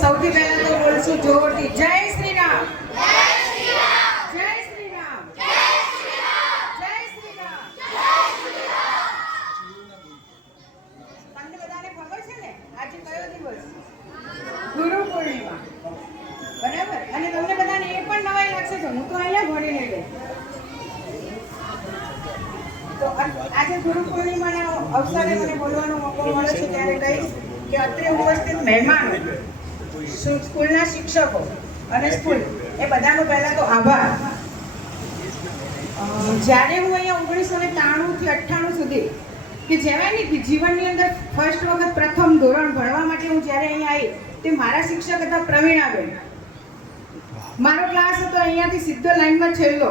સૌથી પહેલા તો બોલશું જોરથી જય શ્રી રામ, જય શ્રી રામ, જય શ્રી રામ, જય શ્રી રામ, જય શ્રી રામ, જય શ્રી રામ. તમને બધાને ખબર છે ને આજે કયો દિવસ? ગુરુ પૂર્ણિમા, બરાબર? અને તમને બધાને એ પણ નવાઈ લાગશે કે હું તો અહીંયા ભણીને ગઈ. તો આજે ગુરુ પૂર્ણિમાના અવસરે મને બોલવાનો મોકો મળે છે ત્યારે કહીશ કે અત્રે ઉપસ્થિત મહેમાનો, સ્કૂલના શિક્ષકો અને સ્કૂલ એ બધાનો પહેલા તો આભાર. જ્યારે હું અહીંયા 1993 થી 98 સુધી કે જેવાય ને જીવનની અંદર ફર્સ્ટ વખત પ્રથમ ધોરણ ભણવા માટે હું જ્યારે અહીંયા આવી તે મારા શિક્ષક હતા પ્રવીણાબેન. મારો ક્લાસ હતો અહીંયાથી સીધો લાઈનમાં છેલ્લો.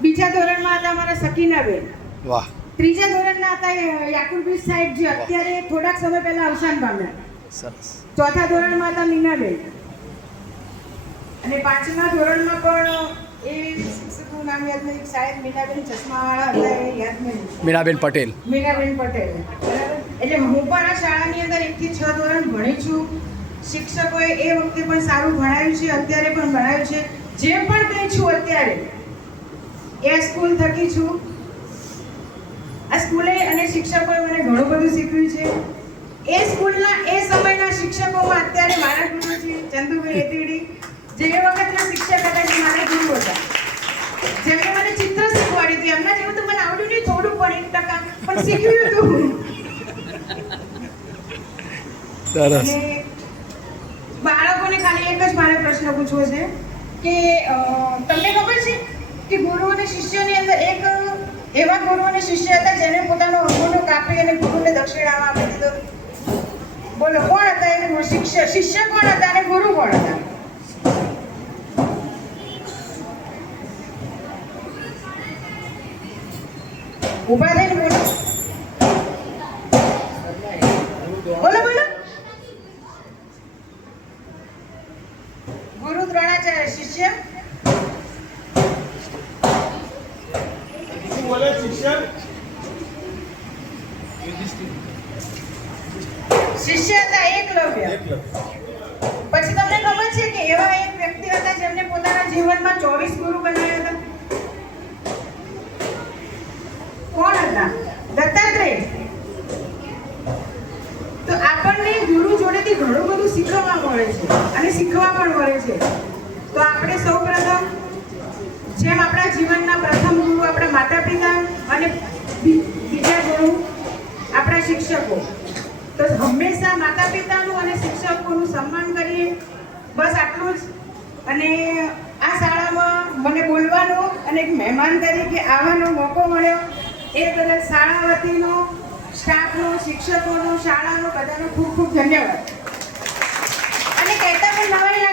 બીજા ધોરણમાં હતા મારા સકીનાબેન. વાહ. ત્રીજા ધોરણના હતા યાકુબભાઈ સાહેબ જે અત્યારે થોડાક સમય પહેલા અવસાન પામ્યા. સરસ. ચોથા ધોરણમાં હતા મીનાબેન. અને પાંચમા ધોરણમાં પણ એ શિક્ષકનું નામ યાદ નથી, શાયદ મીનાબેન ચશ્માવાળા હતા, એ યાદ નહીં. મીનાબેન પટેલ. મીનાબેન પટેલ, બરાબર. એટલે હું પણ આ શાળાની અંદર 1 થી 6 ધોરણ ભણી છું. શિક્ષકોએ એ વખતે પણ સારું ભણાવ્યું છે, અત્યારે પણ ભણાવ્યું છે. જે પણ કંઈ છું અત્યારે એ સ્કૂલ થકી છું. આ સ્કૂલે અને શિક્ષકોએ મને ઘણું બધું શીખવ્યું છે. એ સ્કૂલના એ સમયના શિક્ષકોમાં અત્યારે મારા ગુરુજી ચંદુભાઈ એતીડી, જે એ વખતના શિક્ષક હતા, જે મારા ગુરુ હતા, જેમણે મને ચિત્ર શીખવાડ્યું હતું. એમના જેવું તો મને આવડ્યું નહીં, થોડું પણ 1% પણ શીખવ્યું હતું. સરસ. બાળકોને ખાલી એક જ મારે પ્રશ્ન પૂછવો છે કે તમને ખબર છે કે ગુરુ અને શિષ્યની અંદર એક એવા ગુરુ અને શિષ્ય હતા જેને પોતાનો અંગૂઠો કાપી અને ગુરુને દક્ષિણામાં આપી દીધો. બોલો કોણ હતા એ શિષ્ય કોણ હતા અને ગુરુ કોણ હતા? ઉભા થઈને બોલો. બોલો બોલો. ગુરુ દ્રોણાચાર્ય, શિષ્ય શિષ્ય હતા એકલવ્ય. પછી તમને ખબર છે કે એવા એક વ્યક્તિ હતા જેમને પોતાના જીવનમાં 24 ગુરુ બનાવ્યા હતા. કોણ હતા? દત્તાત્રેય. તો આપણને ગુરુ જોડેથી ઘણું બધું શીખવા મળે છે અને શીખવા પણ મળે છે. તો આપણે સૌપ્રથમ જેમ આપણા જીવનના પ્રથમ ગુરુ આપણા માતા પિતા અને બીજા ગુરુ આપણા શિક્ષકો, તો હંમેશા માતા પિતાનું અને શિક્ષકોનું સન્માન કરીએ. બસ આટલું જ. અને આ શાળામાં મને બોલવાનો અને એક મહેમાન તરીકે આવવાનો મોકો મળ્યો એ બદલ શાળા વતીનો, સ્ટાફનો, શિક્ષકોનો, શાળાનો બધાનો ખૂબ ખૂબ ધન્યવાદ. અને કહેતા પણ નવાઈ